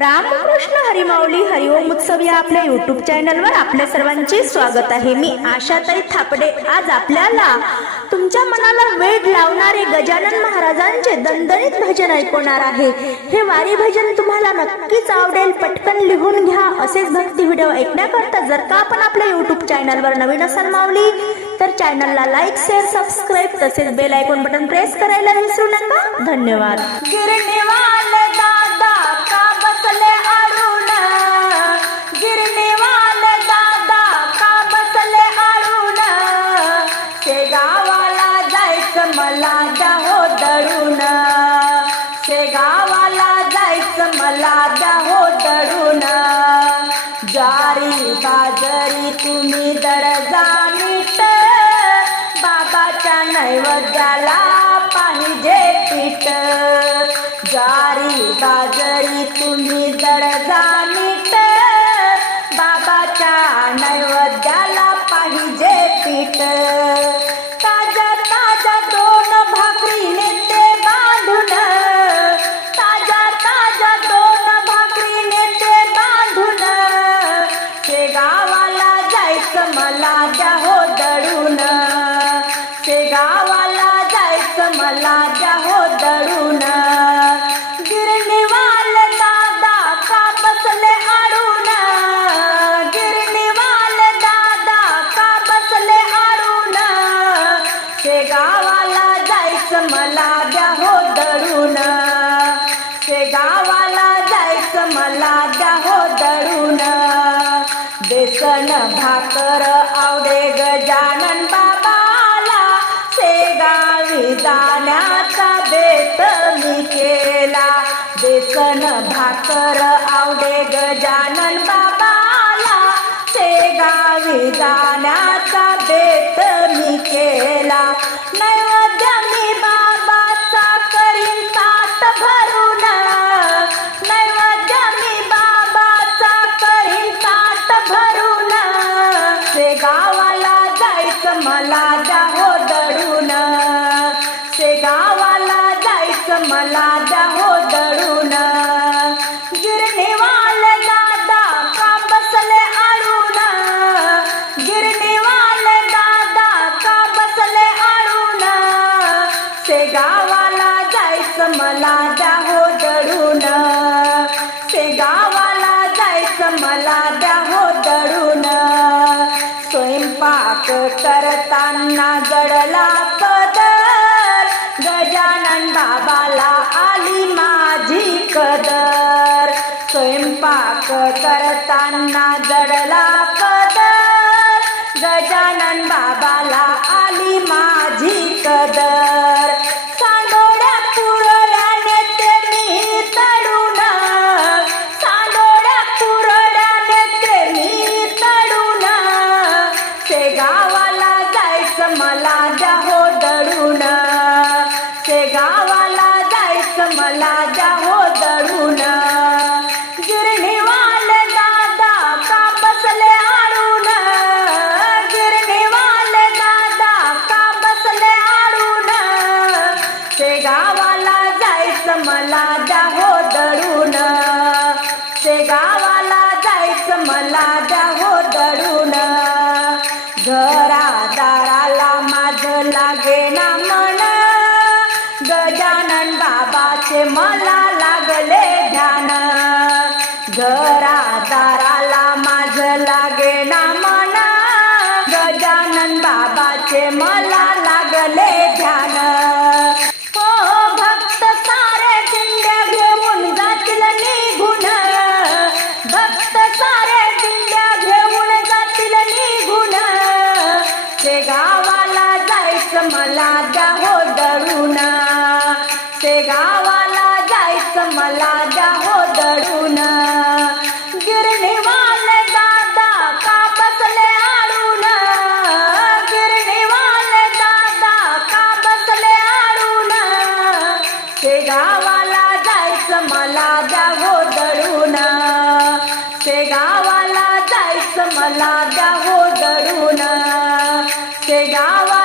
रामकृष्ण हरिमाऊली हरिओम उत्सव या आपल्या युट्यूब चॅनलवर आपल्या सर्वांचे स्वागत आहे. मी आशाताई थापडे. आज आपल्याला तुमच्या मनाला वेळ लावणारे गजानन महाराजांचे दणदणीत भजन ऐकवणार आहे. हे वारी भजन तुम्हाला नक्कीच आवडेल. पटकन लिहून घ्या. असेच भक्ती व्हिडिओ ऐकण्याकरता जर का आपण आपल्या युट्यूब चॅनलवर नवीन असाल माऊली तर चॅनलला लाईक शेअर सबस्क्राईब तसेच बेल आयकॉन बटन प्रेस करायला विसरू नका. धन्यवाद. मला द्या हो दळून शेगावाला जायचं मला द्या हो दळून ज्वारी बाजरी तुम्ही दळजा मीठ बाबाच्या नैवेद्याला पाहिजे पीठ. ज्वारी बाजरी तुम्ही दळजा मीठ बाबाच्या नैवेद्याला पाहिजे पीठ. गावाला जायचं मला द्या हो दडून. गिरणीवाल दादा का बसले आडून. गिरणीवाल दादा का बसले आडून. ते गावाला जायचं मला द्या हो दडून. ते गावाला जायचं मला द्या हो दडून. बेसन भाकर आवडे गजान गावी जाण्याचा बेत मी केला. बेसन भाकर आवडे गजानन बा मला द्या हो दळून स्वयंपाक करताना जडला कदर. गजानन बाबाला आली माझी कदर. स्वयंपाक करताना जडला कदर. गजानन बाबाला मला द्या हो दळून शेगावाला जायचं मला द्या हो दळून घरादाराला माझं लागे ना मन गजानन बाबाचे मला लागले ध्यान. घरादाराला ते गावाला जायचं मला जा हो दळून ते गावाला जायचं मला जा हो दळून गिरणीवाल दादा का बसले आडून? गिरणीवाल दादा का बसले आडून? ते गावाला जायचं मला जा हो दळून ते गावाला जायचं मला द्या हो Chegava